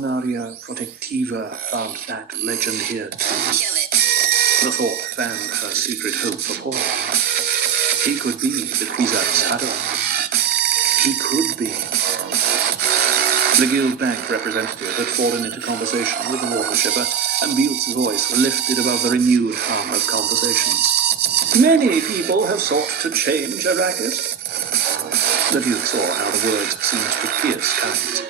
Personaria Protectiva found that legend here too. Kill it. The thought fanned her secret hope for Paul. He could be the Kwisatz Haderach. He could be. The Guild Bank representative had fallen into conversation with the water shipper, and Bealt's voice lifted above the renewed hum of conversations. Many people have sought to change Arrakis. The Duke saw how the words seemed to pierce Cummings,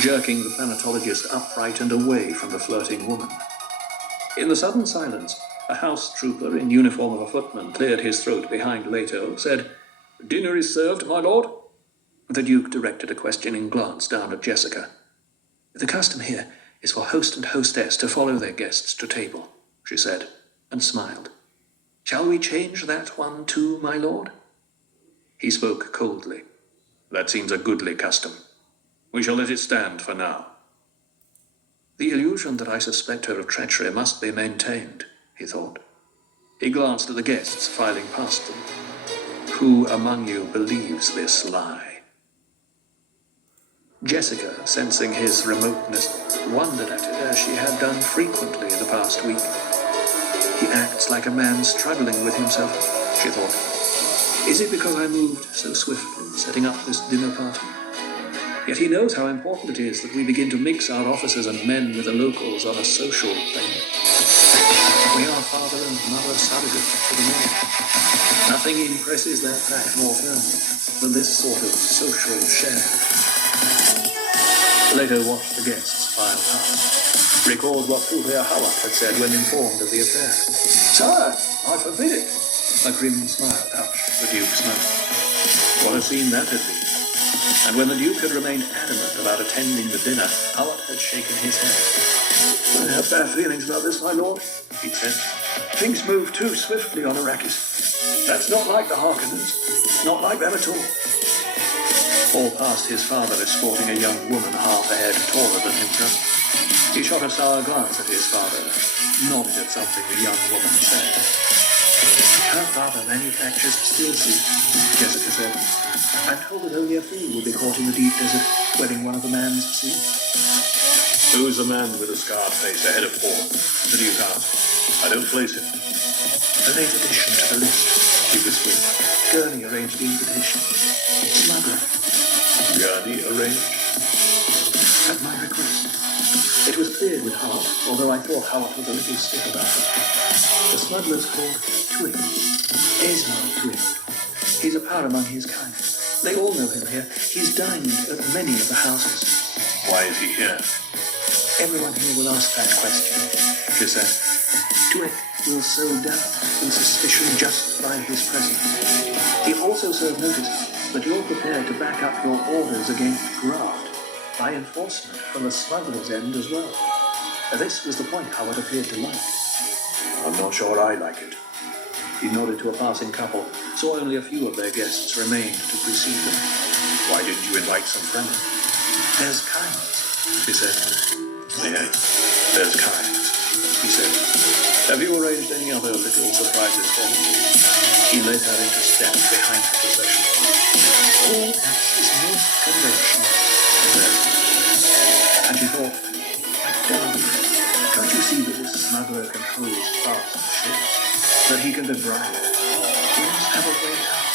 jerking the planetologist upright and away from the flirting woman. In the sudden silence, a house trooper in uniform of a footman cleared his throat behind Leto, said, "Dinner is served, my lord." The Duke directed a questioning glance down at Jessica. "The custom here is for host and hostess to follow their guests to table," she said, and smiled. "Shall we change that one too, my lord?" He spoke coldly. "That seems a goodly custom. We shall let it stand for now." The illusion that I suspect her of treachery must be maintained, he thought. He glanced at the guests filing past them. Who among you believes this lie? Jessica, sensing his remoteness, wondered at it as she had done frequently the past week. He acts like a man struggling with himself, she thought. Is it because I moved so swiftly, setting up this dinner party? Yet he knows how important it is that we begin to mix our officers and men with the locals on a social plane. We are father and mother surrogates to the men. Nothing impresses that fact more firmly than this sort of social share. Leto watched the guests file past, recalled what Fulvia Howard had said when informed of the affair. "Sire, I forbid it." A grim smile touched the Duke's mouth. What a scene that had been. And when the Duke had remained adamant about attending the dinner, Howard had shaken his head. "I have bad feelings about this, my lord," he said. "Things move too swiftly on Arrakis. That's not like the Harkonnens. Not like them at all." All past his father escorting a young woman half a head taller than himself. He shot a sour glance at his father, nodded at something the young woman said. "Her father manufactures still suits," Jessica said. "I'm told that only a few will be caught in the deep desert, wearing one of the man's suits." "Who's the man with the scarred face ahead of Paul?" the Duke asked. "I don't place him." "A late addition to the list," she whispered. "Gurney arranged the invitation. Smuggler." "Gurney arranged?" "At my request. It was cleared with Hart, although I thought Hart was a little stiff about it. The smuggler's called Twig. Esmond Twig. He's a power among his kind. They all know him here. He's dined at many of the houses." "Why is he here?" "Everyone here will ask that question," she said. "Twig will sow doubt and suspicion just by his presence. He also served notice that you're prepared to back up your orders against graft by enforcement from the smuggler's end as well. This was the point Howard appeared to like." "I'm not sure I like it." He nodded to a passing couple, saw only a few of their guests remained to precede them. "Why didn't you invite some friends?" "There's kindness," she said. "Yes, there's kindness," he said. "Have you arranged any other little surprises for me?" He led her into step behind the procession. "All else is most conventional," she said. And she thought, "My darling, can't you see that this smuggler controls fast ships? That he can be bribed? He must have a way out.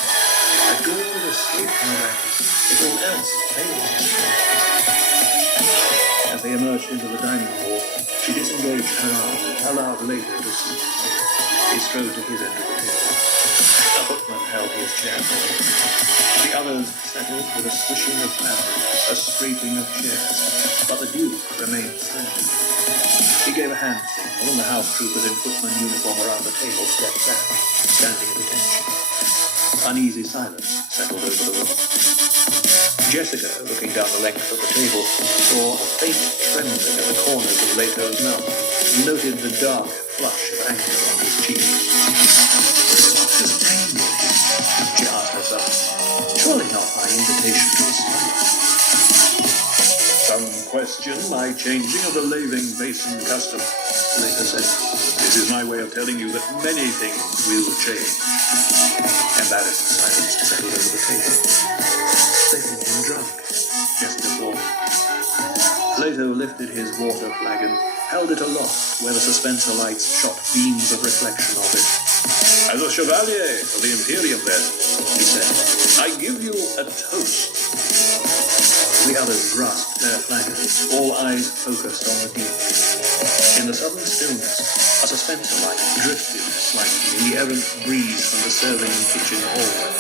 A girl will escape from Arrakis if all else fails." As they emerged into the dining hall, she disengaged her arm, allowed Leto to sit. He strode to his end of the table. A footman held his chair for him. The others settled with a swishing of fabric, a scraping of chairs, but the Duke remained standing. He gave a hand signal, and the house troopers in footman uniform around the table stepped back, standing at attention. Uneasy silence settled over the room. Jessica, looking down the length of the table, saw a faint trembling at the corners of Leto's mouth, and noted the dark flush of anger on his cheek. "What has pained you?" she asked herself. "Surely not my invitation to a smile." "Some question my changing of the laving basin custom," Leto said. "This is my way of telling you that many things will change." Embarrassed silence settled over the table. They think him drunk, Jessica thought. Leto lifted his water flagon, held it aloft where the dispenser lights shot beams of reflection of it. "As a chevalier of the Imperium, then," he said, "I give you a toast." The others grasped their flagons, all eyes focused on the Duke. In the sudden stillness, a dispenser light drifted slightly in the errant breeze from the serving kitchen hallway.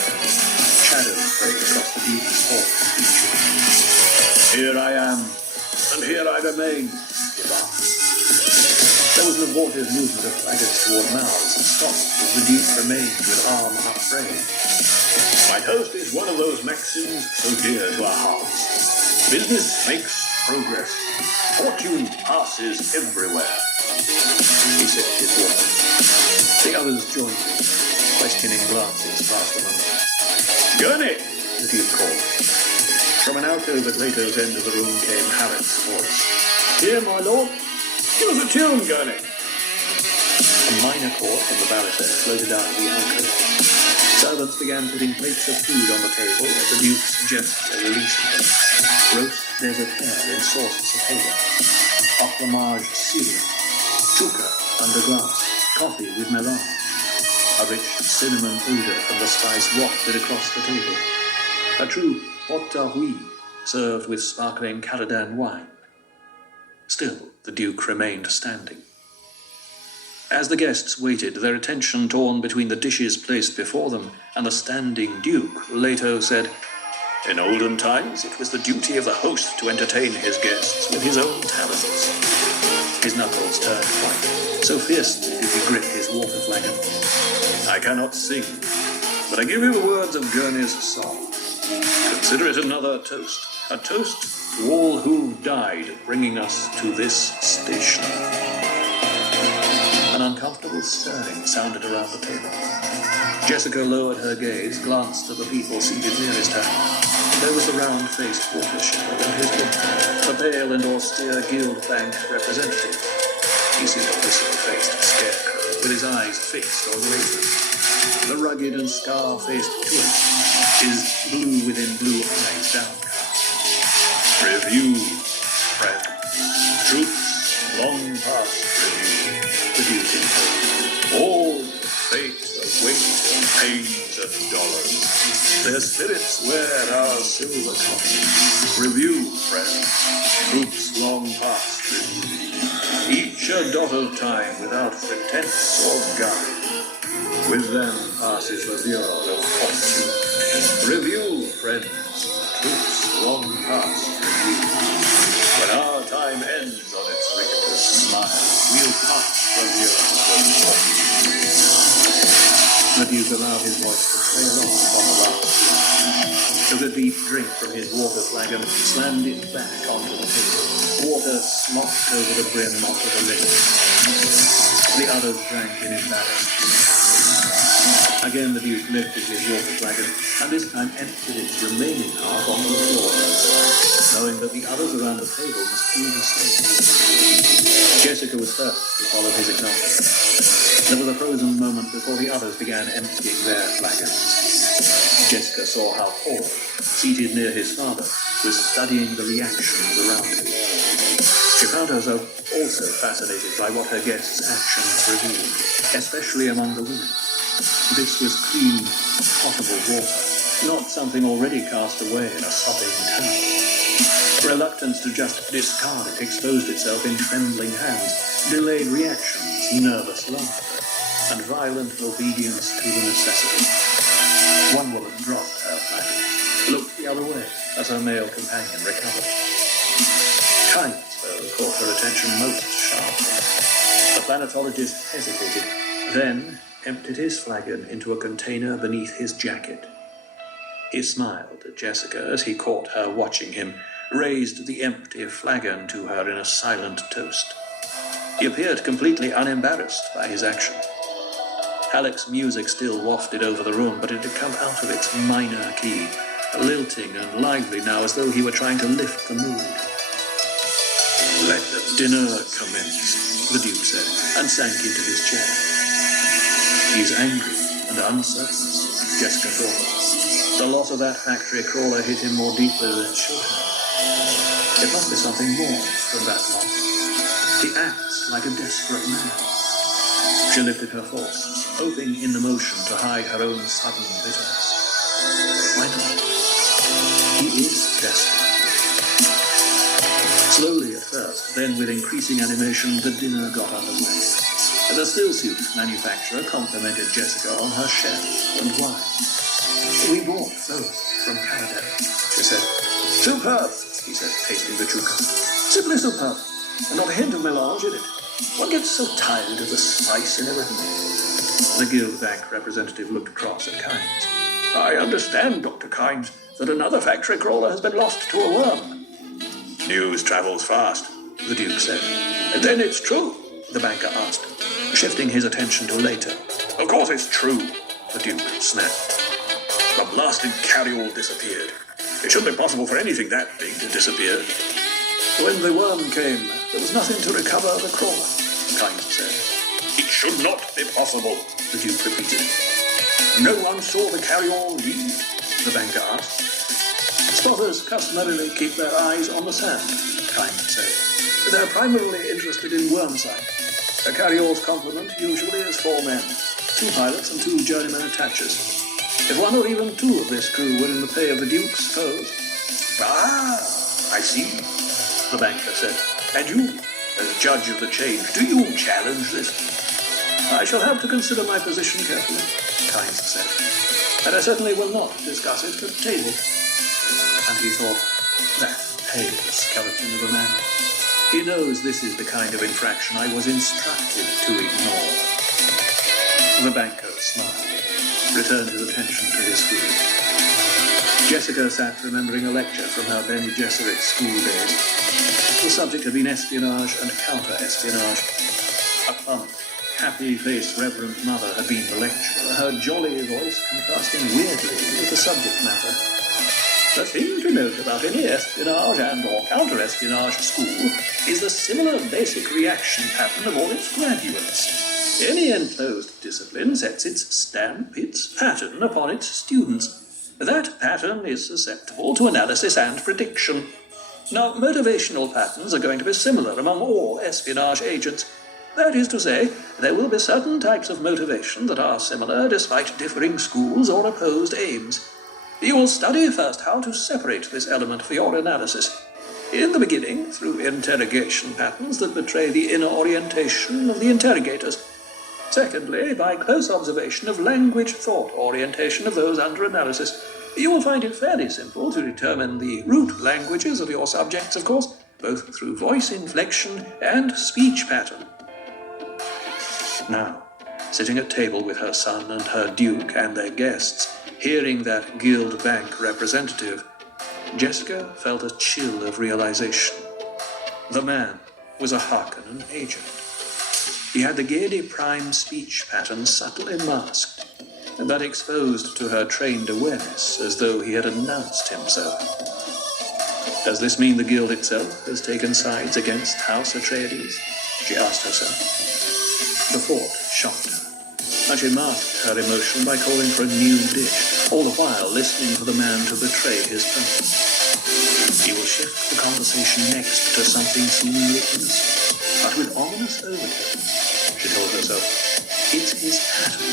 Shadows played across the Duke's hawk features. "Here I am, and here I remain," he laughed. There was an abortive movement of flagons toward mouths and stopped as the Duke remained with arm upraised. "My toast is one of those maxims so dear to our hearts. Business makes progress. Fortune passes everywhere." He sipped his water. The others joined him, questioning glances passed among them. "Gurney!" the Duke called. From an alcove at Leto's end of the room came Harriet's voice. "Here, my lord. Give us a tune, Gurney." A minor chord from the barrister floated out of the alcove. Servants began putting plates of food on the table at the Duke's gesture releasing them. Roast desert hare in sauces of hail, fromage cereal, chuka under glass, coffee with melange. A rich cinnamon odor from the spice wafted across the table. A true pot d'arhuy served with sparkling Caladan wine. Still, the Duke remained standing. As the guests waited, their attention torn between the dishes placed before them and the standing Duke, Leto said, "In olden times, it was the duty of the host to entertain his guests with his own talents." His knuckles turned white, so fiercely did he grip his water flagon. "I cannot sing, but I give you the words of Gurney's song. Consider it another toast, a toast to all who died, bringing us to this station." An uncomfortable stirring sounded around the table. Jessica lowered her gaze, glanced at the people seated nearest her. There was the round-faced water shepherd and his daughter, the pale and austere Guild Bank representative. He seemed a whistle-faced scarecrow, with his eyes fixed on Leto. The rugged and scar-faced tourist, his blue within blue eyes downcast. "Review, friends. Troops long past review," the Duke imposed. "All fate of weight and pains and dollars. Their spirits wear our silver coins. Review, friends. Troops long past review. Each a dot of time without pretense or guide. With them passes the fjord of fortune. Review, friends. Troops long past review. When our time ends on its rictus smile, we'll pass from the earth of fortune." The Duke allowed his voice to trail off on the laugh. Took a deep drink from his water flagon, slammed it back onto the table. Water slopped over the brim onto the lid. The others drank in embarrassment. Again the Duke lifted his water flagon, and this time emptied its remaining half onto the floor, knowing that the others around the table must do the same. Jessica was first to follow his example. There was a frozen moment before the others began emptying their flagons. Jessica saw how Paul, seated near his father, was studying the reactions around him. She found herself also fascinated by what her guests' actions revealed, especially among the women. This was clean, potable water, not something already cast away in a sopping tank. Reluctance to just discard it exposed itself in trembling hands, delayed reactions, nervous laughter, and violent obedience to the necessity. One woman dropped her flagon, looked the other way as her male companion recovered. Kindness, though, caught her attention most sharply. The planetologist hesitated, then emptied his flagon into a container beneath his jacket. He smiled at Jessica as he caught her watching him, raised the empty flagon to her in a silent toast. He appeared completely unembarrassed by his action. Halleck's music still wafted over the room, but it had come out of its minor key, lilting and lively now as though he were trying to lift the mood. "Let the dinner commence," the Duke said, and sank into his chair. "He's angry and uncertain," Jessica thought. The loss of that factory crawler hit him more deeply than it should have. It must be something more than that loss. He acts like a desperate man. She lifted her force, hoping in the motion to hide her own sudden bitterness. Why not? He is desperate. Slowly at first, then with increasing animation, the dinner got underway. The stillsuit manufacturer complimented Jessica on her chef and wine. "We bought both from Canada," she said. "Superb," he said, tasting the chuka. "Simply superb, and not a hint of melange in it. One gets so tired of the spice and everything." The Guild Bank representative looked across at Kynes. "I understand, Dr. Kynes, that another factory crawler has been lost to a worm." "News travels fast," the Duke said. "And then it's true?" the banker asked, shifting his attention to later. "Of course it's true," the Duke snapped. "The blasted carryall disappeared. It shouldn't be possible for anything that big to disappear." "When the worm came, there was nothing to recover the crawler," Kynes said. "It should not be possible," the Duke repeated. "No one saw the carryall leave?" the banker asked. "Spotters customarily keep their eyes on the sand," Kynes said. "They're primarily interested in worm sight. A carryall's complement usually is 4 men, 2 pilots and 2 journeyman attachers. If one or even 2 of this crew were in the pay of the Duke's foes..." "Ah, I see," the banker said. "And you, as judge of the change, do you challenge this?" "I shall have to consider my position carefully," Kynes said. "And I certainly will not discuss it at table." And he thought, that pale skeleton of a man. He knows this is the kind of infraction I was instructed to ignore. The banker smiled, returned his attention to his food. Jessica sat remembering a lecture from her Bene Gesserit school days. The subject had been espionage and counter-espionage. A plump, happy-faced reverend mother had been the lecturer, her jolly voice contrasting weirdly with the subject matter. "The thing to note about any espionage and or counter-espionage school is the similar basic reaction pattern of all its graduates. Any enclosed discipline sets its stamp, its pattern upon its students. That pattern is susceptible to analysis and prediction. Now, motivational patterns are going to be similar among all espionage agents. That is to say, there will be certain types of motivation that are similar despite differing schools or opposed aims. You will study first how to separate this element for your analysis. In the beginning, through interrogation patterns that betray the inner orientation of the interrogators. Secondly, by close observation of language thought orientation of those under analysis. You will find it fairly simple to determine the root languages of your subjects, of course, both through voice inflection and speech pattern." Now, sitting at table with her son and her Duke and their guests, hearing that Guild Bank representative, Jessica felt a chill of realization. The man was a Harkonnen agent. He had the Geardy Prime speech pattern subtly masked, but exposed to her trained awareness as though he had announced himself. Does this mean the Guild itself has taken sides against House Atreides? She asked herself. The thought shocked her, and she masked her emotion by calling for a new dish, all the while listening for the man to betray his purpose. He will shift the conversation next to something seemingly innocent, but with ominous overtones, she told herself. It's his pattern.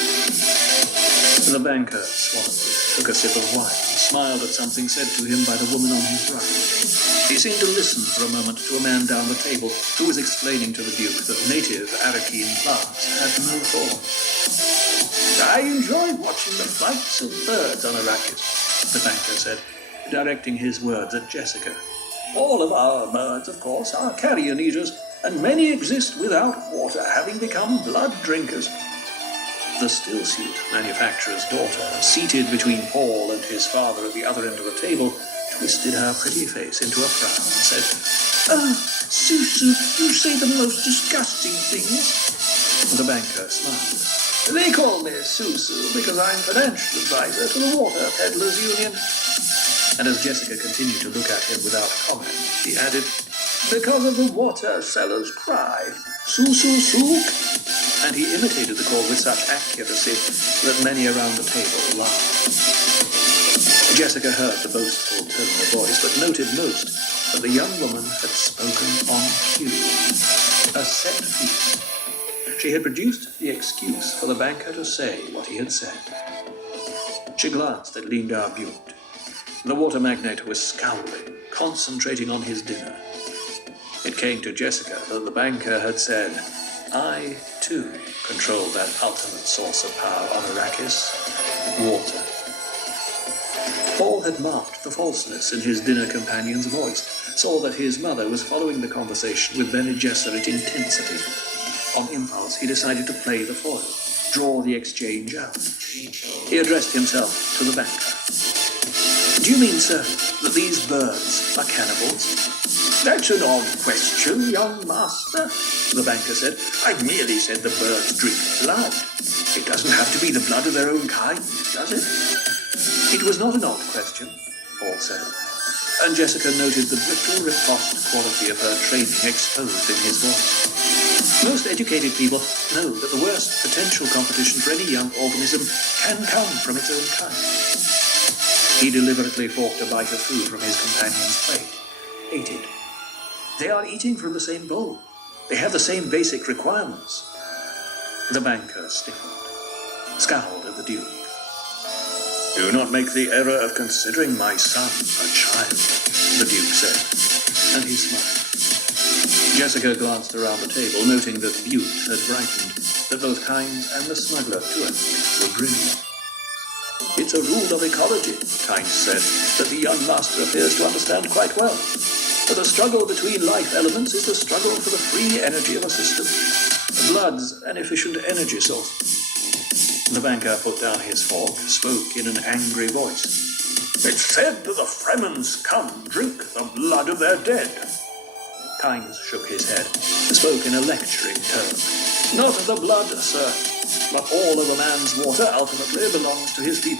The banker swallowed, took a sip of wine, smiled at something said to him by the woman on his right. He seemed to listen for a moment to a man down the table who was explaining to the Duke that native Arakeen plants had no form. I enjoy watching the flights of birds on Arrakis, the banker said, directing his words at Jessica. All of our birds, of course, are carrion eaters, and many exist without water, having become blood drinkers. The stillsuit manufacturer's daughter, seated between Paul and his father at the other end of the table, twisted her pretty face into a frown and said, "Oh, Susu, you say the most disgusting things." The banker smiled. They call me Susu because I'm financial advisor to the Water Peddlers Union. And as Jessica continued to look at him without comment, he added, because of the water seller's cry, Susu Sook. And he imitated the call with such accuracy that many around the table laughed. Jessica heard the boastful tone of voice, but noted most that the young woman had spoken on cue. A set piece. She had produced the excuse for the banker to say what he had said. She glanced at Lindar Butte. The water magnate was scowling, concentrating on his dinner. It came to Jessica that the banker had said, "I, too, control that ultimate source of power on Arrakis, water." Paul had marked the falseness in his dinner companion's voice, saw that his mother was following the conversation with Bene Gesserit intensity. On impulse, he decided to play the foil, draw the exchange out. He addressed himself to the banker. "Do you mean, sir, that these birds are cannibals?" "That's an odd question, young master," the banker said. "I merely said the birds drink blood. It doesn't have to be the blood of their own kind, does it?" "It was not an odd question," Paul said, and Jessica noted the brittle riposte quality of her training exposed in his voice. Most educated people know that the worst potential competition for any young organism can come from its own kind. He deliberately forked a bite of food from his companion's plate, ate it. They are eating from the same bowl. They have the same basic requirements. The banker stiffened, scowled at the Duke. "Do not make the error of considering my son a child," the Duke said, and he smiled. Jessica glanced around the table, noting that Butte had brightened, that both Kynes and the smuggler, Tuat, were grinning. "It's a rule of ecology," Kynes said, "that the young master appears to understand quite well. But the struggle between life elements is the struggle for the free energy of a system. Blood's an efficient energy source." The banker put down his fork, spoke in an angry voice. "It's said that the Fremens come drink the blood of their dead." Kynes shook his head, spoke in a lecturing tone. "Not the blood, sir, but all of a man's water ultimately belongs to his people.